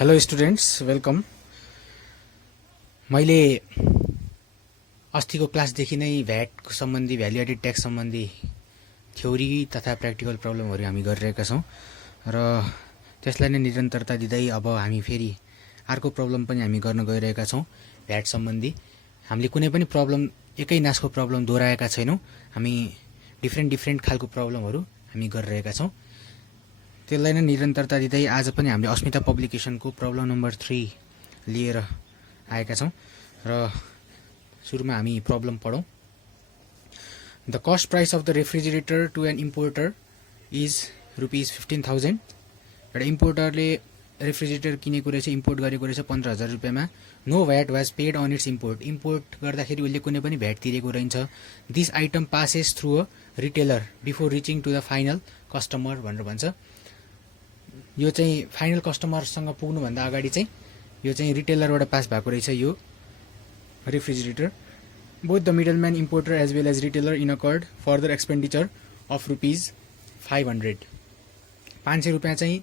Hello students, welcome. मैले अस्तिको क्लासदेखि नै भ्याटको सम्बन्धी भ्याल्यु एडेड ट्याक्स सम्बन्धी थ्योरी तथा प्र्याक्टिकल प्रब्लमहरू हामी गरिरहेका छौँ र त्यसलाई नै निरन्तरता दिँदै अब हामी फेरि अर्को प्रब्लम पनि हामी गर्न गइरहेका छौँ। भ्याट सम्बन्धी हामीले कुनै पनि प्रब्लम एकै नासको प्रब्लम दोहोऱ्याएका छैनौँ। हामी डिफ्रेन्ट खालको प्रब्लमहरू हामी गरिरहेका छौँ। त्यसलाई नै निरन्तरता दिँदै आज पनि हामीले अस्मिता पब्लिकेसनको प्रब्लम नम्बर 3 लिएर आएका छौँ र सुरुमा हामी प्रब्लम पढौँ। The cost price of the refrigerator to an importer is ₹15,000। एउटा इम्पोर्टरले रेफ्रिजरेटर किनेको रहेछ, इम्पोर्ट गरेको रहेछ 15,000 रुपियाँमा। No VAT was paid on its import. Import गर्दाखेरि उसले कुनै पनि भ्याट तिरेको रहन्छ। This item passes through a retailer before reaching to the final customer भनेर भन्छ। यो चाहिँ फाइनल कस्टमरसँग पुग्नुभन्दा अगाडि चाहिँ यो चाहिँ रिटेलरबाट पास भएको रहेछ यो refrigerator. Both the middleman importer as well as retailer incurred further expenditure of ₹500। 500 रुपियाँ चाहिँ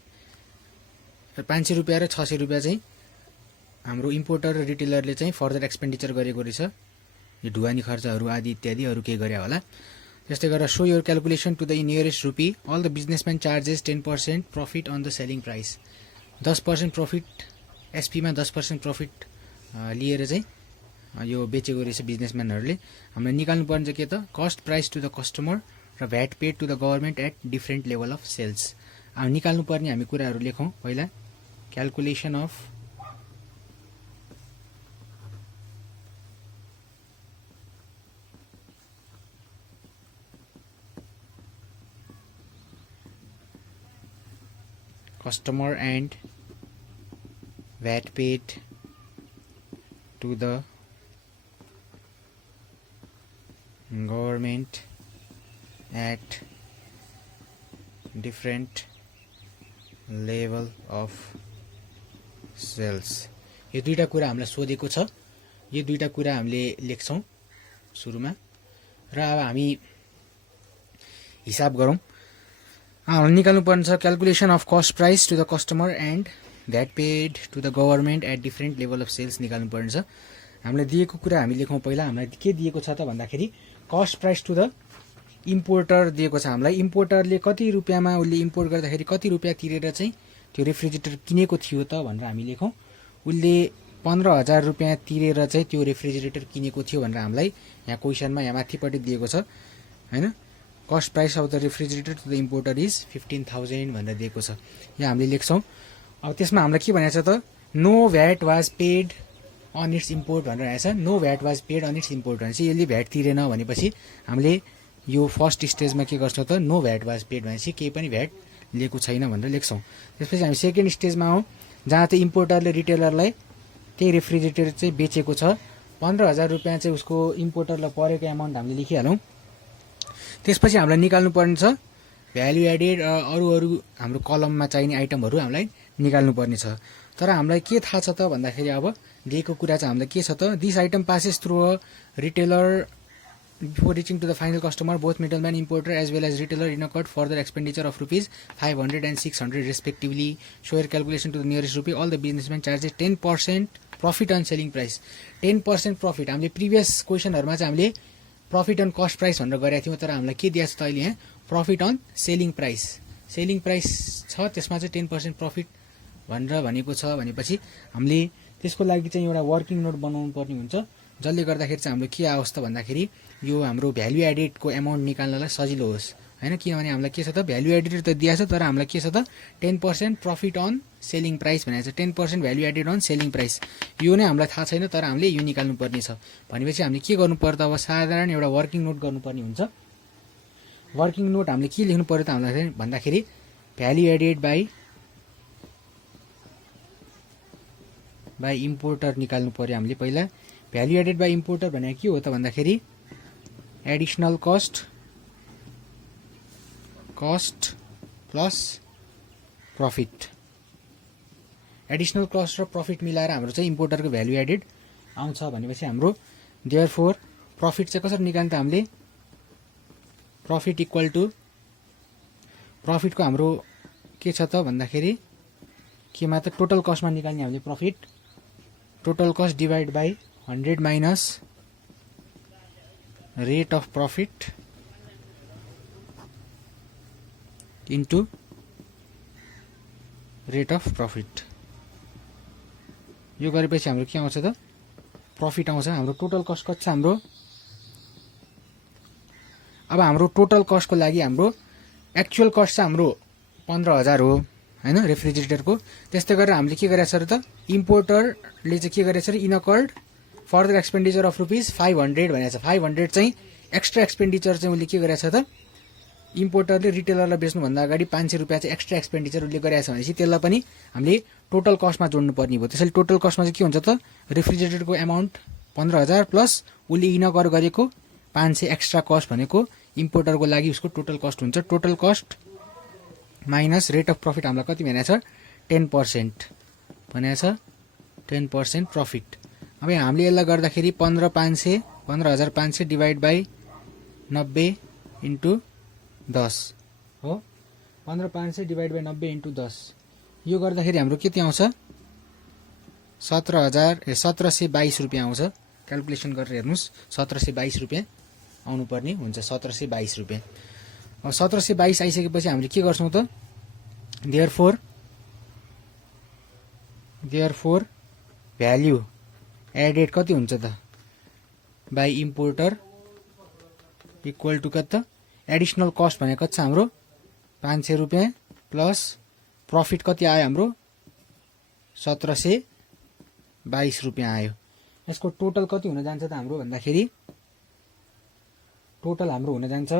500 रुपियाँ र 600 रुपियाँ चाहिँ हाम्रो इम्पोर्टर र रिटेलरले चाहिँ फर्दर एक्सपेन्डिचर गरेको रहेछ। यो ढुवानी खर्चहरू आदि इत्यादि अरू के गरे होला। त्यस्तै गरेर so your calculation to the nearest rupee. All the businessman charges 10% profit on the selling price. 10% profit, एसपीमा 10% प्रफिट लिएर चाहिँ यो बेचेको रहेछ बिजनेसम्यानहरूले। हामीले निकाल्नुपर्ने चाहिँ के त, cost price to the customer र VAT paid to the government at different level of sales. निकाल्नुपर्ने हामी कुराहरू लेखौँ। पहिला calculation of customer and VAT paid to the government at different level of sales। यो दुईटा कुरा हामीलाई सोधेको छ। यो दुईटा कुरा हामीले लेख्छौँ सुरुमा र अब हामी हिसाब गरौँ। निकाल्नुपर्ने छ calculation of cost price to the customer and VAT paid to the government at different level of sales निकाल्नुपर्ने छ। हामीलाई दिएको कुरा हामी लेखौँ। पहिला हामीलाई के दिएको छ त भन्दाखेरि cost price to the importer दिएको छ हामीलाई। इम्पोर्टरले कति रुपियाँमा उसले इम्पोर्ट गर्दाखेरि कति रुपियाँ तिरेर चाहिँ त्यो रेफ्रिजरेटर किनेको थियो त भनेर हामी लेखौँ। उसले 15,000 रुपियाँ तिरेर चाहिँ त्यो रेफ्रिजरेटर किनेको थियो भनेर हामीलाई यहाँ क्वेसनमा यहाँ माथिपट्टि दिएको छ होइन। Cost price of the refrigerator to the importer is 15,000 भनेर दिएको छ। यहाँ हामीले लेख्छौँ। अब त्यसमा हामीलाई के भनेको छ त, no VAT was paid on its import भनेर आएछ। No VAT was paid on its import भनेपछि यसले भ्याट तिरेन भनेपछि हामीले यो फर्स्ट स्टेजमा के गर्छौँ त, नो भ्याट वाज पेड भनेपछि केही पनि भ्याट लिएको छैन भनेर लेख्छौँ। त्यसपछि हामी सेकेन्ड स्टेजमा आउँ, जहाँ चाहिँ इम्पोर्टरले रिटेलरलाई त्यही रेफ्रिजरेटर चाहिँ बेचेको छ। 15,000 रुपियाँ चाहिँ उसको इम्पोर्टरलाई परेको एमाउन्ट हामीले लेखिहालौँ। त्यसपछि हामीलाई निकाल्नुपर्ने छ भ्याल्यु एडेड अरू हाम्रो कलममा चाहिने आइटमहरू हामीलाई निकाल्नुपर्ने छ। तर हामीलाई के थाहा छ त भन्दाखेरि अब दिएको कुरा चाहिँ हामीलाई के छ त, this item passes through a retailer before reaching to the final customer both middleman importer as well as retailer incurred further expenditure of ₹500 and 600 respectively. So your calculation to the nearest rupee. All the businessman charges 10% profit on selling price. 10% profit हामीले previous क्वेसनहरूमा चाहिँ हामीले profit on cost price भनेर गरेका थियौँ, तर हामीलाई के दिएको छ त अहिले यहाँ profit on selling price. Selling price छ त्यसमा चाहिँ 10% प्रफिट भनेर भनेको छ भनेपछि हामीले त्यसको लागि चाहिँ एउटा वर्किङ नोट बनाउनु पर्ने हुन्छ, जसले गर्दाखेरि चाहिँ हाम्रो के आओस् त भन्दाखेरि यो हाम्रो भ्याल्यु एडेडको एमाउन्ट निकाल्नलाई सजिलो होस् होइन। किनभने हामीलाई के छ त, भ्याल्यु एडेड त दिएको छ तर हामीलाई के छ त 10% प्रफिट अन सेलिङ प्राइस भनेको छ। 10% value added on selling price यो नै हामीलाई थाहा छैन, तर हामीले यो निकाल्नुपर्ने छ भनेपछि हामीले के गर्नु पर्यो त, अब साधारण एउटा वर्किङ नोट गर्नुपर्ने हुन्छ। वर्किङ नोट हामीले के लेख्नु पर्यो त हामीलाई भन्दाखेरि भ्याल्यु एडेड बाई इम्पोर्टर निकाल्नु पर्यो हामीले। पहिला भ्याल्यु एडेड बाई इम्पोर्टर भनेको के हो त भन्दाखेरि additional cost plus profit. Additional cost र प्रफिट मिलाएर हाम्रो चाहिँ इम्पोर्टरको भ्याल्यु एडेड आउँछ भनेपछि हाम्रो देयरफोर प्रफिट चाहिँ कसरी निकाल्नु त हामीले प्रफिट इक्वल टु प्रफिटको हाम्रो के छ त भन्दाखेरि केमा त टोटल कस्टमा निकाल्ने हामीले profit total cost divide by 100 minus rate of profit into rate of profit. यो गरेपछि हाम्रो के आउँछ त प्रफिट आउँछ। हाम्रो टोटल कस्ट कति छ हाम्रो अब हाम्रो टोटल कस्टको लागि हाम्रो एक्चुअल कस्ट चाहिँ हाम्रो 15,000 हो हैन रेफ्रिजरेटरको। त्यस्तै गरेर हामीले के गरेछ र त इम्पोर्टरले चाहिँ के गरेछ र इनकर्ड फर्दर एक्सपेन्डिचर अफ ₹500 भनेको छ। 500 चाहिँ एक्स्ट्रा एक्सपेन्डिचर चाहिँ उसले के गरेछ त इम्पोर्टरले रिटेलरलाई बेच्नुभन्दा अगाडि ₹500 चाहिँ एक्स्ट्रा एक्सपेन्डिचर उसले गरेछ भनेपछि त्यसलाई पनि हामीले टोटल कस्टमा जोड्नु पर्ने भयो। त्यसैले टोटल कस्टमा चाहिँ के हुन्छ त रेफ्रिजरेटरको एमाउन्ट 15,000 प्लस उसले इनकर गरेको 500 एक्स्ट्रा कस्ट भनेको इम्पोर्टरको लागि उसको टोटल कस्ट हुन्छ। Total cost minus rate of profit हामीलाई कति भनेको छ 10% भनेको छ 10% प्रफिट। अब हामीले यसलाई गर्दाखेरि 15,500 डिभाइड बाई 90 इन्टु 10 हो 15,500 डिभाइड बाई 90 इन्टु 10 यो गर्दाखेरि हाम्रो कति आउँछ 1722 रुपियाँ आउँछ। क्यालकुलेसन गरेर हेर्नुहोस् 1722 रुपियाँ आउनुपर्ने हुन्छ 1722 रुपियाँ। अब 1722 आइसकेपछि हामीले के गर्छौँ त देयरफोर भ्याल्यु एडेड कति हुन्छ त बाई इम्पोर्टर इक्वल टु कति त एडिसनल कस्ट भनेको कति छ हाम्रो 500 रुपियाँ प्लस प्रफिट कति आयो हाम्रो 1722 रुपियाँ आयो। यसको टोटल कति हुन जान्छ त हाम्रो भन्दाखेरि टोटल हाम्रो हुन जान्छ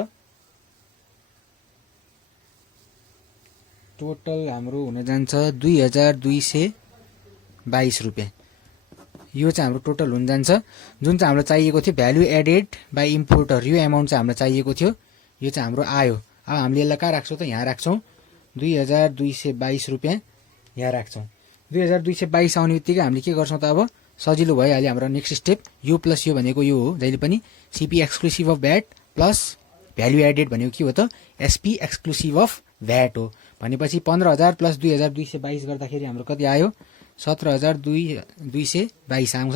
2222 रुपियाँ। यो चाहिँ हाम्रो टोटल हुन जान्छ जुन चाहिँ हामीलाई चाहिएको थियो भ्यालु एडेड बाई इम्पोर्टर यो एमाउन्ट चाहिँ हामीलाई चाहिएको थियो यो चाहिँ हाम्रो आयो। अब हामीले यसलाई कहाँ राख्छौँ त यहाँ राख्छौँ 2222 रुपियाँ यहाँ राख्छौँ। 2222 आउने बित्तिकै हामीले के गर्छौँ त अब सजिलो भइहाल्यो हाम्रो नेक्स्ट स्टेप यो प्लस यो भनेको यो हो जहिले पनि CP exclusive of VAT plus value added भनेको के हो त एसपी एक्सक्लुसिभ अफ भ्याट हो भनेपछि 15,000 प्लस 2222 गर्दाखेरि हाम्रो कति आयो 17,222 आउँछ।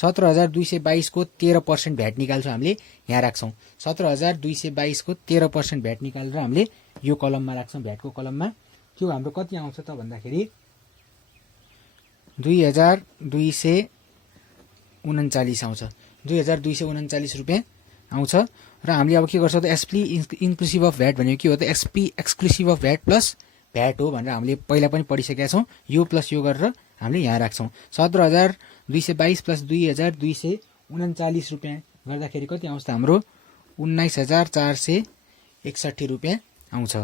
17,222 को 13% भ्याट निकाल्छौँ हामीले यहाँ राख्छौँ 17,222 को 13% भ्याट निकालेर हामीले यो कलममा राख्छौँ भ्याटको कलममा। त्यो हाम्रो कति आउँछ त भन्दाखेरि 2239 आउँछ 2239 रुपियाँ आउँछ। र हामीले अब के गर्छौँ त एसपी इन्क्लुसिभ अफ भ्याट भनेको के हो त SP exclusive of VAT plus VAT हो भनेर हामीले पहिला पनि पढिसकेका छौँ। यो प्लस यो गरेर हामीले यहाँ राख्छौँ 17,222 प्लस 2239 रुपियाँ गर्दाखेरि कति आउँछ त हाम्रो 19,461 रुपियाँ आउँछ।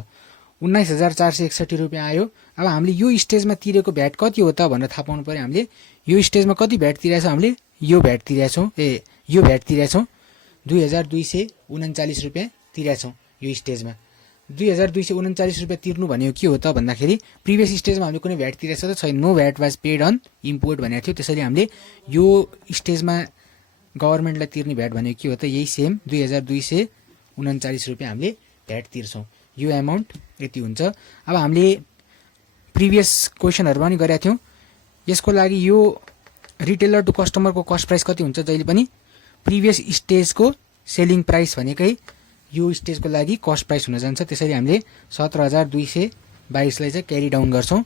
19,461 रुपियाँ आयो। अब हामीले यो स्टेजमा तिरेको भ्याट कति हो त भनेर थाहा पाउनु पर्यो। हामीले यो स्टेजमा कति भ्याट तिरेछौँ हामीले यो भ्याट तिरेछौँ यो भ्याट तिरेछौँ 2239 रुपियाँ तिरेछौँ यो स्टेजमा। 2239 रुपियाँ तिर्नु भनेको के हो त भन्दाखेरि प्रिभियस स्टेजमा हामीले कुनै भ्याट तिरेछ त छैन no VAT was paid on import भनेको थियो। त्यसैले हामीले यो स्टेजमा गभर्मेन्टलाई तिर्ने भ्याट भनेको के हो त यही सेम 2239 रुपियाँ हामीले भ्याट तिर्छौँ। यो एमाउन्ट यति हुन्छ। अब हामीले प्रिभियस क्वेसनहरू पनि गरेका थियौँ यसको लागि यो रिटेलर टु कस्टमरको कस्ट प्राइस कति हुन्छ जहिले पनि प्रिभियस स्टेजको सेलिङ प्राइस भनेकै यो स्टेजको लागि कस्ट प्राइस हुन जान्छ। त्यसरी हामीले 17,222 लाई चाहिँ क्यारी डाउन गर्छौँ।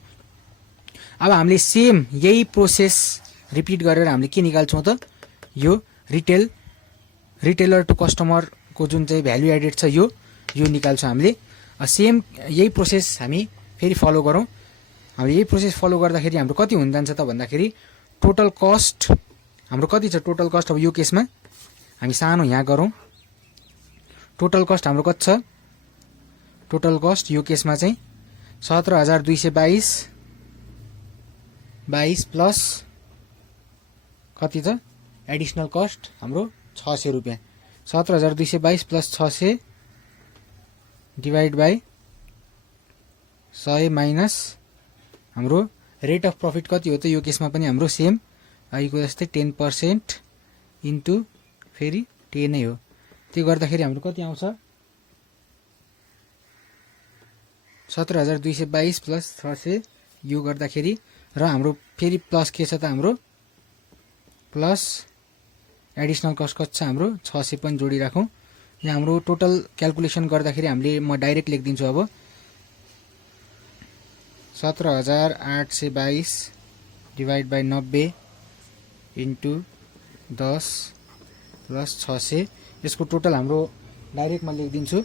अब हामीले सेम यही प्रोसेस रिपिट गरेर हामीले के निकाल्छौँ त यो रिटेलर टु कस्टमरको जुन चाहिँ भ्यालु एडेड छ यो निकाल्छौँ हामीले। सेम यही प्रोसेस हामी फेरि फलो गरौँ। हामीले यही प्रोसेस फलो गर्दाखेरि हाम्रो कति हुन जान्छ त भन्दाखेरि टोटल कस्ट हाम्रो कति छ टोटल कस्ट अब यो केसमा हामी सानो यहाँ गरौँ टोटल कस्ट हाम्रो कति छ टोटल कस्ट यो केसमा चाहिँ 17,222 प्लस कति त एडिसनल कस्ट हाम्रो 600 रुपियाँ 17,222 प्लस 600 डिभाइड बाई 100 माइनस हाम्रो रेट अफ प्रफिट कति हो त यो केसमा पनि हाम्रो सेम आइको जस्तै 10% इन्टु फेरि 10 नै हो। त्यो गर्दाखेरि हाम्रो कति आउँछ 17,222 प्लस 600 यो गर्दाखेरि र हाम्रो फेरि प्लस के छ त हाम्रो प्लस एडिसनल कस्ट कति छ हाम्रो 600 पनि जोडिराखौँ। यहाँ हाम्रो टोटल क्याल्कुलेसन गर्दाखेरि हामीले म डाइरेक्ट लेखिदिन्छु अब 17,822 डिभाइड बाई 90 इन्टु 10 प्लस 600 यसको टोटल हाम्रो डाइरेक्ट म लेखिदिन्छु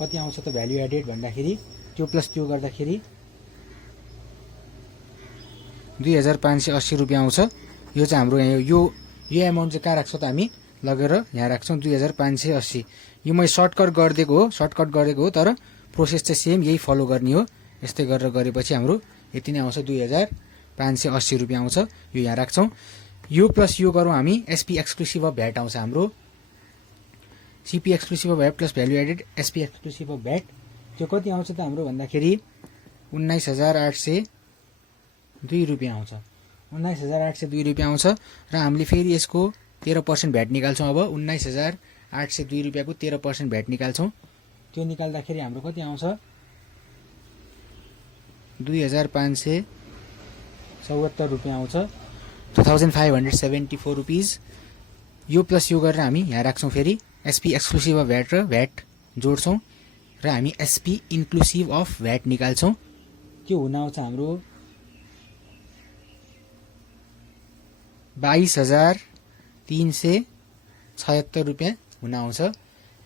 कति आउँछ त भ्यालु एडेड भन्दाखेरि त्यो प्लस त्यो गर्दाखेरि 2580 रुपियाँ आउँछ। यो चाहिँ हाम्रो यो एमाउन्ट चाहिँ कहाँ राख्छ त हामी लगेर यहाँ राख्छौँ 2580। यो मैले सर्टकट गरिदिएको हो तर प्रोसेस चाहिँ सेम यही फलो गर्ने हो। यस्तै गरेर गरेपछि हाम्रो यति नै आउँछ 2580 रुपियाँ आउँछ। यो यहाँ राख्छौँ। यो प्लस यो गरौँ हामी एसपी एक्सक्लुसिभ अफ भ्याट आउँछ हाम्रो CP exclusive of VAT plus value added SP exclusive of VAT त्यो कति आउँछ त हाम्रो भन्दाखेरि 19,802 रुपियाँ आउँछ। 19,802 रुपियाँ आउँछ र हामीले फेरि यसको 13% भ्याट निकाल्छौँ। अब 19,802 रुपियाँको 13% भ्याट निकाल्छौँ। त्यो निकाल्दाखेरि हाम्रो कति आउँछ 2,574 रुपियाँ आउँछ 2,574 रुपिज। यो प्लस यो गरेर हामी यहाँ राख्छौँ फेरि एसपी एक्सक्लुसिभ अफ भ्याट र भ्याट जोड्छौँ र हामी एसपी इन्क्लुसिभ अफ भ्याट निकाल्छौँ। त्यो हुन आउँछ हाम्रो 22,376 रुपियाँ हुन आउँछ।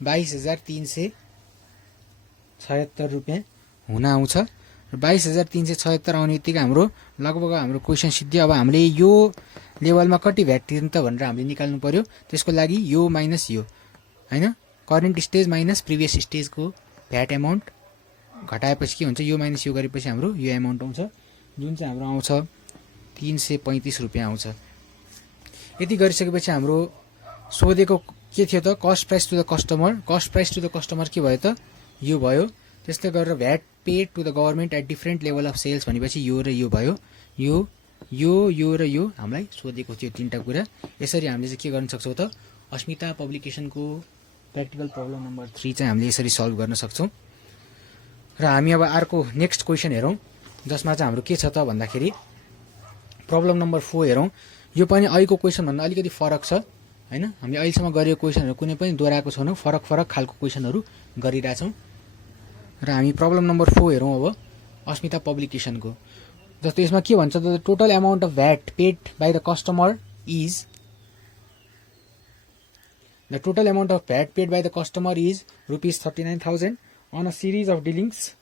22,376 रुपियाँ हुन आउँछ। 22,376 आउने बित्तिकै हाम्रो लगभग हाम्रो क्वेसन सिद्धि। अब हामीले यो लेभलमा कति भ्याट तिर्नु त भनेर हामीले निकाल्नु पर्यो। त्यसको लागि यो माइनस यो हैन करेन्ट स्टेज माइनस प्रिभियस स्टेजको भ्याट एमाउन्ट घटाएपछि के हुन्छ यो माइनस यो गरेपछि हाम्रो यो एमाउन्ट आउँछ जुन चाहिँ हाम्रो आउँछ 335 रुपियाँ आउँछ। यति गरिसकेपछि हाम्रो सोधेको के थियो त cost price to the customer. Cost price to the customer के भयो त यो भयो। त्यस्तै गरेर VAT paid to the government at different level of sales भनेपछि यो र यो भयो। यो र यो हामीलाई सोधेको थियो तीनटा कुरा। यसरी हामीले चाहिँ के गर्न सक्छौँ त अस्मिता पब्लिकेसनको प्र्याक्टिकल प्रब्लम नम्बर 3 चाहिँ हामीले यसरी सल्भ गर्न सक्छौँ। र हामी अब अर्को नेक्स्ट क्वेसन हेरौँ जसमा चाहिँ हाम्रो के छ त भन्दाखेरि प्रब्लम नम्बर 4 हेरौँ। यो पनि अहिलेको क्वेसनभन्दा अलिकति फरक छ हैन। हामीले अहिलेसम्म गरेको क्वेसनहरू कुनै पनि दोहोऱ्याएको छैनौँ। फरक खालको क्वेसनहरू गरिरहेछौँ र हामी प्रब्लम नम्बर 4 हेरौँ अब अस्मिता पब्लिकेसनको। जस्तो यसमा के भन्छ त total amount of VAT paid by the customer is The total amount of VAT paid by the customer is rupees 39,000 on a series of dealings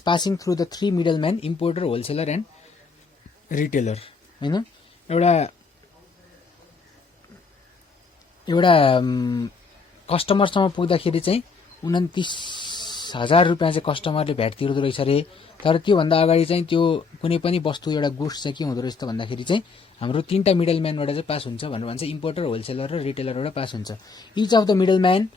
passing through the three middlemen, importer, wholesaler and retailer. हैन एउटा कस्टमरसम्म पुग्दाखेरि चाहिँ 29,000 रुपियाँ चाहिँ कस्टमरले VAT तिर्दो रहेछ रे। तर त्योभन्दा अगाडि चाहिँ त्यो कुनै पनि वस्तु एउटा गुड्स चाहिँ के हुँदो रहेछ त भन्दाखेरि चाहिँ हाम्रो तीनटा मिडलम्यानबाट चाहिँ पास हुन्छ भनेर भन्छ। इम्पोर्टर, होलसेलर र रिटेलरबाट पास हुन्छ। Each of the middleman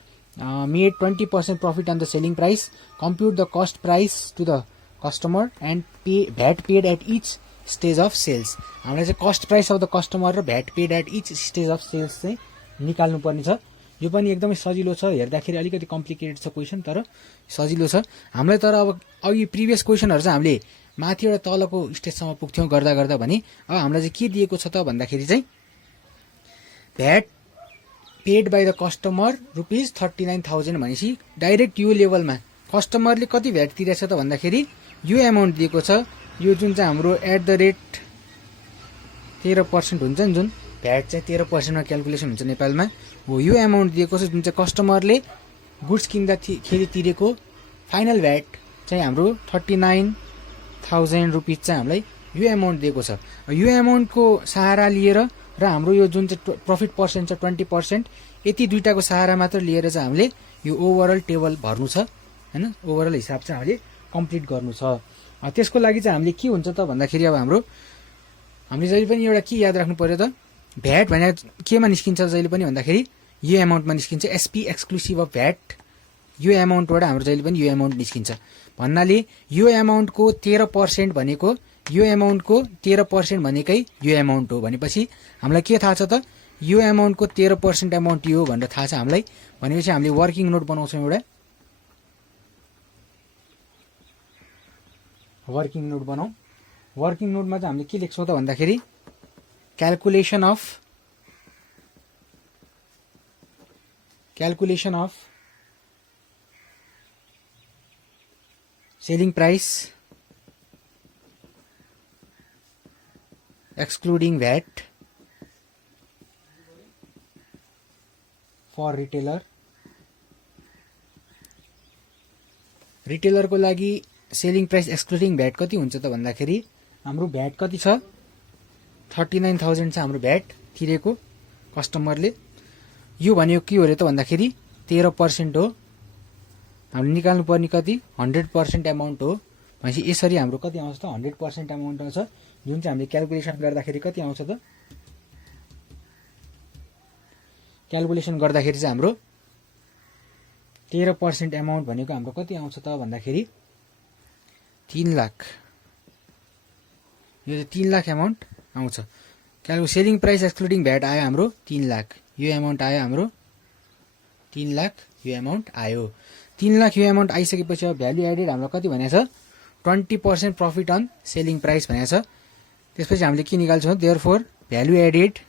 made 20% profit on the selling price. Compute the cost price to the customer and pay VAT paid at each stage of sales. हामीलाई चाहिँ cost price of the customer र VAT paid at each stage of sales चाहिँ निकाल्नु पर्ने छ। यो पनि एकदमै सजिलो छ। हेर्दाखेरि अलिकति कम्प्लिकेटेड छ क्वेसन तर सजिलो छ हामीलाई। तर अब अघि प्रिभियस क्वेसनहरू चाहिँ हामीले माथिबाट तलको स्टेजसम्म पुग्थ्यौँ गर्दा भने अब हामीलाई चाहिँ के दिएको छ त भन्दाखेरि चाहिँ VAT paid by the customer rupees 39,000 भनेपछि डाइरेक्ट यो लेभलमा कस्टमरले कति भ्याट तिरेछ त भन्दाखेरि यो एमाउन्ट दिएको छ। यो जुन चाहिँ हाम्रो एट द रेट 13% हुन्छ नि जुन भ्याट चाहिँ 13%मा क्यालकुलेसन हुन्छ नेपालमा हो। यो एमाउन्ट दिएको छ जुन चाहिँ कस्टमरले गुड्स किन्दाखेरि तिरेको फाइनल भ्याट चाहिँ हाम्रो 39,000 रुपिस चाहिँ हामीलाई यो एमाउन्ट दिएको छ। यो एमाउन्टको सहारा लिएर र हाम्रो यो जुन चाहिँ प्रफिट पर्सेन्ट छ 20% यति दुईटाको सहारा मात्र लिएर चाहिँ हामीले यो ओभरअल टेबल भर्नु छ हैन। ओभरअल हिसाब चाहिँ हामीले कम्प्लिट गर्नु छ। त्यसको लागि चाहिँ हामीले के हुन्छ त भन्दाखेरि अब हामीले जहिले पनि एउटा के याद राख्नु पर्यो त भ्याट भने केमा निस्किन्छ जहिले पनि भन्दाखेरि यो एमाउन्टमा निस्किन्छ। एसपी एक्सक्लुसिभ अफ भ्याट यो एमाउन्टबाट हाम्रो जहिले पनि यो एमाउन्ट निस्किन्छ भन्नाले यो एमाउन्टको 13% भनेको यो एमाउन्टको 13% भनेकै यो एमाउन्ट हो भनेपछि हामीलाई के थाहा छ त यो एमाउन्टको 13% एमाउन्ट यो भनेर थाहा छ हामीलाई। भनेपछि हामीले वर्किङ नोट बनाउँछौँ एउटा वर्किङ नोट बनाऊ। वर्किङ नोटमा चाहिँ हामीले के लेख्छौँ त भन्दाखेरि calculation of selling price excluding VAT for retailer. रिटेलरको लागि सेलिङ प्राइस एक्सक्लुडिङ भ्याट कति हुन्छ त भन्दाखेरि हाम्रो भ्याट कति छ 39,000 छ हाम्रो भ्याट तिरेको कस्टमरले। यो भनेको के हो अरे त भन्दाखेरि 13% हो। हामीले निकाल्नु पर्ने कति 100% एमाउन्ट हो। भनेपछि यसरी हाम्रो कति आउँछ त 100% एमाउन्ट आउँछ, जुन चाहिँ हामीले क्यालकुलेसन गर्दाखेरि कति आउँछ त, क्यालकुलेसन गर्दाखेरि चाहिँ हाम्रो 13% एमाउन्ट भनेको हाम्रो कति आउँछ त भन्दाखेरि 3 लाख। यो चाहिँ 3 लाख एमाउन्ट आउँछ। सेलिङ प्राइस एक्सक्लुडिङ भ्याट आयो हाम्रो 3 लाख। यो एमाउन्ट आयो हाम्रो 3 लाख। यो एमाउन्ट आयो 3 लाख। यो एमाउन्ट आइसकेपछि अब भ्यालु एडेड हाम्रो कति भनेको छ 20% प्रफिट अन सेलिङ प्राइस भनेको छ। त्यसपछि हामीले के निकाल्छौँ, देयरफोर भ्यालु एडेड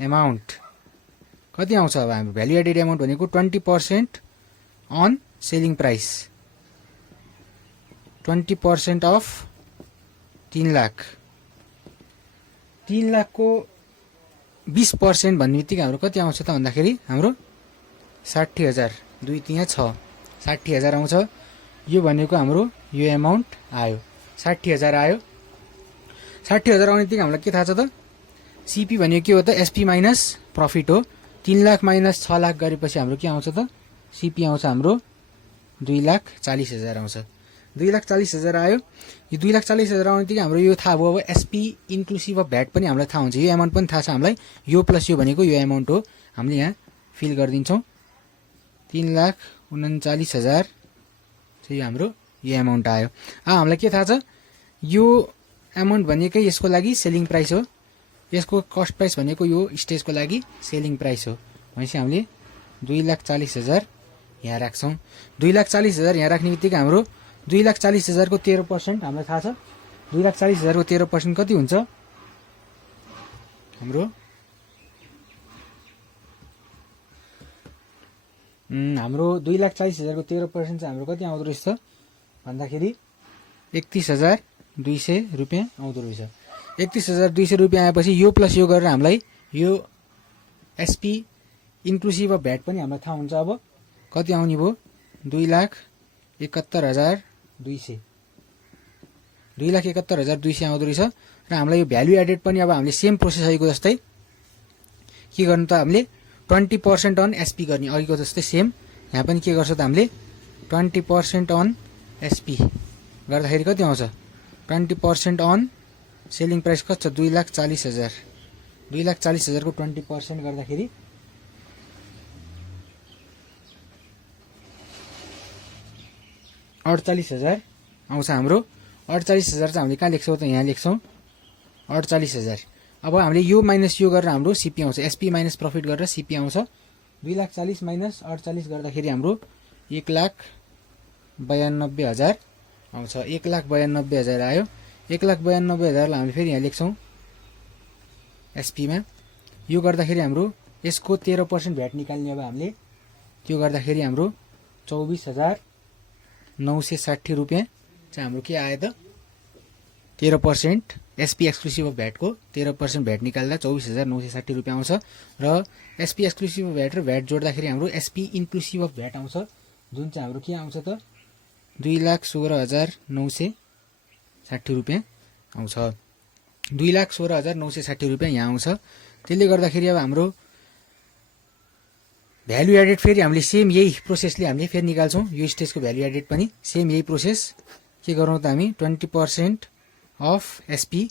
एमाउन्ट कति आउँछ। अब हाम्रो भ्यालु एडेड एमाउन्ट भनेको 20% on selling price, 20% of 3 lakh. 3 लाखको 20% भन्ने बित्तिकै हाम्रो कति आउँछ त भन्दाखेरि हाम्रो 60,000। 2 त्यहाँ 6 60,000 आउँछ। यो भनेको हाम्रो यो एमाउन्ट आयो 60,000 आयो। 60,000 आउने बित्तिकै हामीलाई के थाहा छ त, सिपी भनेको के हो त एसपी माइनस प्रफिट हो। 3 लाख माइनस 6 लाख गरेपछि हाम्रो के आउँछ त, सिपी आउँछ हाम्रो 2,40,000 आउँछ। 2,40,000 आयो। यो 2,40,000 आउने बित्तिकै हाम्रो यो थाहा भयो। अब एसपी इन्क्लुसिभ अफ भ्याट पनि हामीलाई थाहा हुन्छ। यो एमाउन्ट पनि थाहा छ हामीलाई। यो प्लस यो भनेको यो एमाउन्ट हो। हामीले यहाँ फिल गरिदिन्छौँ। 3,39,000 चाहिँ हाम्रो यो एमाउन्ट आयो। हामीलाई के थाहा छ, यो एमाउन्ट भनेकै यसको लागि सेलिङ प्राइस हो। यसको कस्ट प्राइस भनेको यो स्टेजको लागि सेलिङ प्राइस हो। भनेपछि हामीले 2,40,000 यहाँ राख्छौँ। 2,40,000 यहाँ राख्ने बित्तिकै हाम्रो 2,40,000 को 13% हामीलाई थाहा छ। 2,40,000 को 13% कति हुन्छ हाम्रो, हाम्रो 2,40,000 को 13% चाहिँ हाम्रो कति आउँदो रहेछ त भन्दाखेरि 31,200 रुपियाँ आउँदो रहेछ। 31,200 रुपियाँ आएपछि यो प्लस यो गरेर हामीलाई यो एसपी इन्क्लुसिभ अफ भ्याट पनि हामीलाई थाहा हुन्छ। अब कति आउने भयो 2,71,200 2,71,200 आउँदो रहेछ। र हामीलाई यो भ्यालु एडेड पनि अब हामीले सेम प्रोसेस अघिको जस्तै के गर्नु त, हामीले 20% अन एसपी गर्ने अघिको जस्तै सेम। यहाँ पनि के गर्छ त हामीले 20% अन एसपी गर्दाखेरि कति आउँछ 20% अन सेलिङ प्राइस कति छ 2,40,000। 2,40,000 को 20% गर्दाखेरि 48,000 आउँछ हाम्रो। 48,000 चाहिँ हामीले कहाँ लेख्छौँ त, यहाँ लेख्छौँ 48,000। अब हामीले यो माइनस यो गरेर हाम्रो सिपी आउँछ। एसपी माइनस प्रफिट गरेर सिपी आउँछ। 2,40,000 माइनस 48 गर्दाखेरि हाम्रो 1,92,000 आउँछ। 1,92,000 आयो। 1,92,000 हामीले फेरि यहाँ लेख्छौँ एसपीमा। यो गर्दाखेरि हाम्रो यसको 13% भ्याट निकाल्ने। अब हामीले त्यो गर्दाखेरि हाम्रो 24,960 रुपियाँ चाहिँ हाम्रो के आयो त 13% एसपी एक्सक्लुसिभ अफ भ्याटको 13% भ्याट निकाल्दा 24,960 रुपियाँ आउँछ। र एसपी एक्सक्लुसिभ अफ भ्याट र भ्याट जोड्दाखेरि हाम्रो एसपी इन्क्लुसिभ अफ भ्याट आउँछ, जुन चाहिँ हाम्रो के आउँछ त 2,16,960 रुपियाँ आउँछ। 2,16,960 रुपियाँ यहाँ आउँछ। त्यसले गर्दाखेरि अब हाम्रो भ्यालु एडेड फेरि हामीले सेम यही प्रोसेसले हामीले फेरि निकाल्छौँ। यो स्टेजको भ्यालु एडेड पनि सेम यही प्रोसेस। के गरौँ त हामी 20% अफ एसपी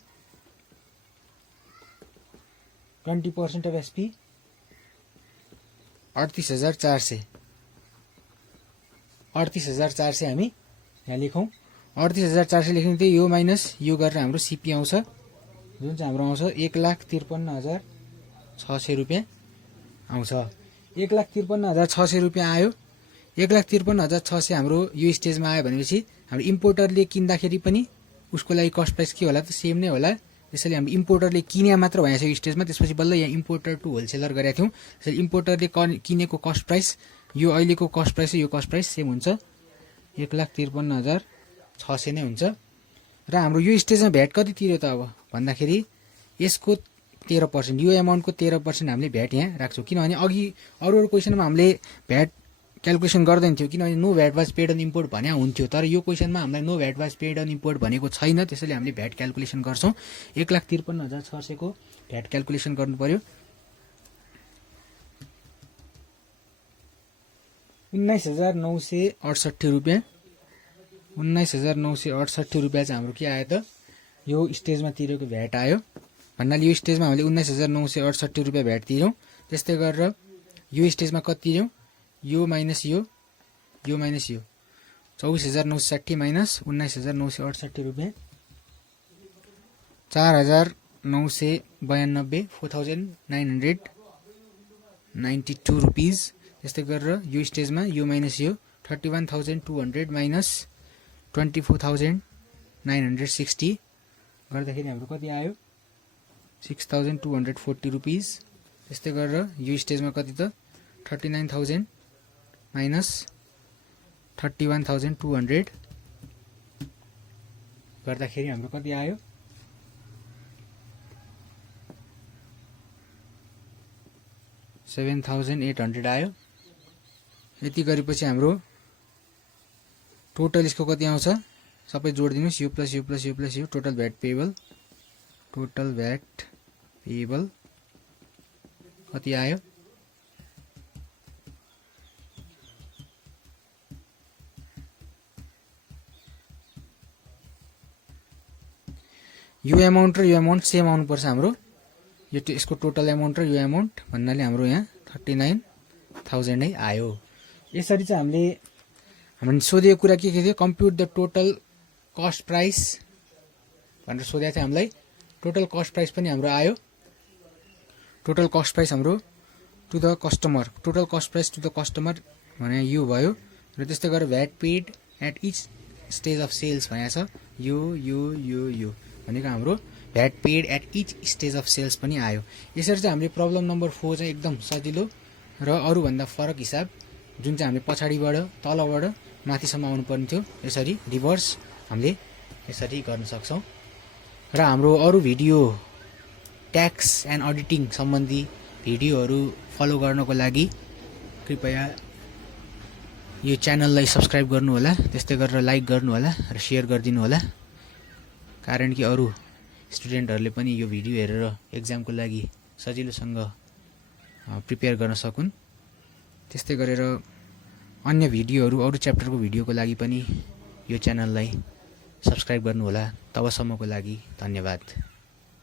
20% अफ एसपी 38,400 38,400 हामी यहाँ लेखौँ। 38,400 लेख्ने थियो। यो माइनस यो गरेर हाम्रो सिपी आउँछ, जुन चाहिँ हाम्रो आउँछ 1,53,600 रुपियाँ आउँछ। 1,53,600 रुपियाँ आयो। 1,53,600 हाम्रो यो स्टेजमा आयो भनेपछि हाम्रो इम्पोर्टरले किन्दाखेरि पनि उसको लागि कस्ट प्राइस के होला त सेम नै होला। त्यसैले हाम्रो इम्पोर्टरले किने मात्र भएछ यो स्टेजमा, त्यसपछि बल्ल यहाँ इम्पोर्टर टु होलसेलर गरेका थियौँ। त्यसैले इम्पोर्टरले किनेको कस्ट प्राइस यो अहिलेको कस्ट प्राइस यो कस्ट प्राइस सेम हुन्छ, 1,53,600 नै हुन्छ। र हाम्रो यो स्टेजमा भ्याट कति तिर्यो त अब भन्दाखेरि यसको 13%, यो एमाउन्टको 13% हामीले भ्याट यहाँ राख्छौँ। किनभने अघि अरू क्वेसनमा हामीले भ्याट क्यालकुलेसन गर्दैन थियो, किनभने no VAT was paid on import भने हुन्थ्यो। तर यो क्वेसनमा हामीलाई no VAT was paid on import भनेको छैन, त्यसैले हामीले भ्याट क्यालकुलेसन गर्छौँ। 1,53,600 को भ्याट क्यालकुलेसन गर्नु पर्यो। 19,968 रुपियाँ, 19,968 रुपियाँ चाहिँ हाम्रो के आयो त यो स्टेजमा तिरेको भ्याट आयो। भन्नाले यो स्टेजमा हामीले 19,968 रुपियाँ भ्याट तिर्यौँ। त्यस्तै गरेर यो स्टेजमा कति तिर्यौँ, यो माइनस यो 24,960 माइनस 19,968 रुपियाँ 4,992 4,992 रुपिज। त्यस्तै गरेर यो स्टेजमा यो माइनस यो 31,200 माइनस 24,960 गर्दाखेरि हाम्रो कति आयो 6,240 रुपिज। त्यस्तै गरेर यो स्टेजमा कति त 39,000 माइनस 31,200 गर्दाखेरि हाम्रो कति आयो 7,800 आयो। यति गरेपछि हाम्रो टोटल यसको कति आउँछ सबै जोडिदिनुस्, यो प्लस यो प्लस यो प्लस यो टोटल भ्याट पेएबल कति आयो यो एमाउन्ट र यो एमाउन्ट सेम आउनुपर्छ हाम्रो। यो यसको टोटल एमाउन्ट र यो एमाउन्ट भन्नाले हाम्रो यहाँ 39,000 नै आयो। यसरी चाहिँ हामीले सोधेको कुरा के थियो, कम्प्युट द टोटल कस्ट प्राइस भनेर सोधेको थियो हामीलाई। टोटल कस्ट प्राइस पनि हाम्रो आयो। टोटल कस्ट प्राइस हाम्रो to the customer, total cost price to the customer भने यो भयो। र त्यस्तै गरेर VAT paid at each stage of sales भनेको छ, यो भनेको हाम्रो VAT paid at each stage of sales पनि आयो। यसरी चाहिँ हामीले प्रब्लम नम्बर 4 चाहिँ एकदम सजिलो र अरूभन्दा फरक हिसाब जुन चाहिँ हामीले पछाडिबाट तलबाट माथिसम्म आउनुपर्ने थियो, यसरी रिभर्स हामीले यसरी गर्न सक्छौँ। र हाम्रो अरू भिडियो ट्याक्स एन्ड अडिटिङ सम्बन्धी भिडियोहरू फलो गर्नको लागि कृपया यो च्यानललाई सब्सक्राइब गर्नुहोला, त्यस्तै गरेर लाइक गर्नुहोला र सेयर गरिदिनु होला, कारण कि अरू स्टुडेन्टहरूले पनि यो भिडियो हेरेर एक्जामको लागि सजिलोसँग प्रिपेयर गर्न सकुन्। त्यस्तै गरेर अन्य भिडियोहरू अरू च्याप्टरको भिडियोको लागि पनि यो च्यानललाई सब्सक्राइब गर्नुहोला। तबसम्मको लागि धन्यवाद।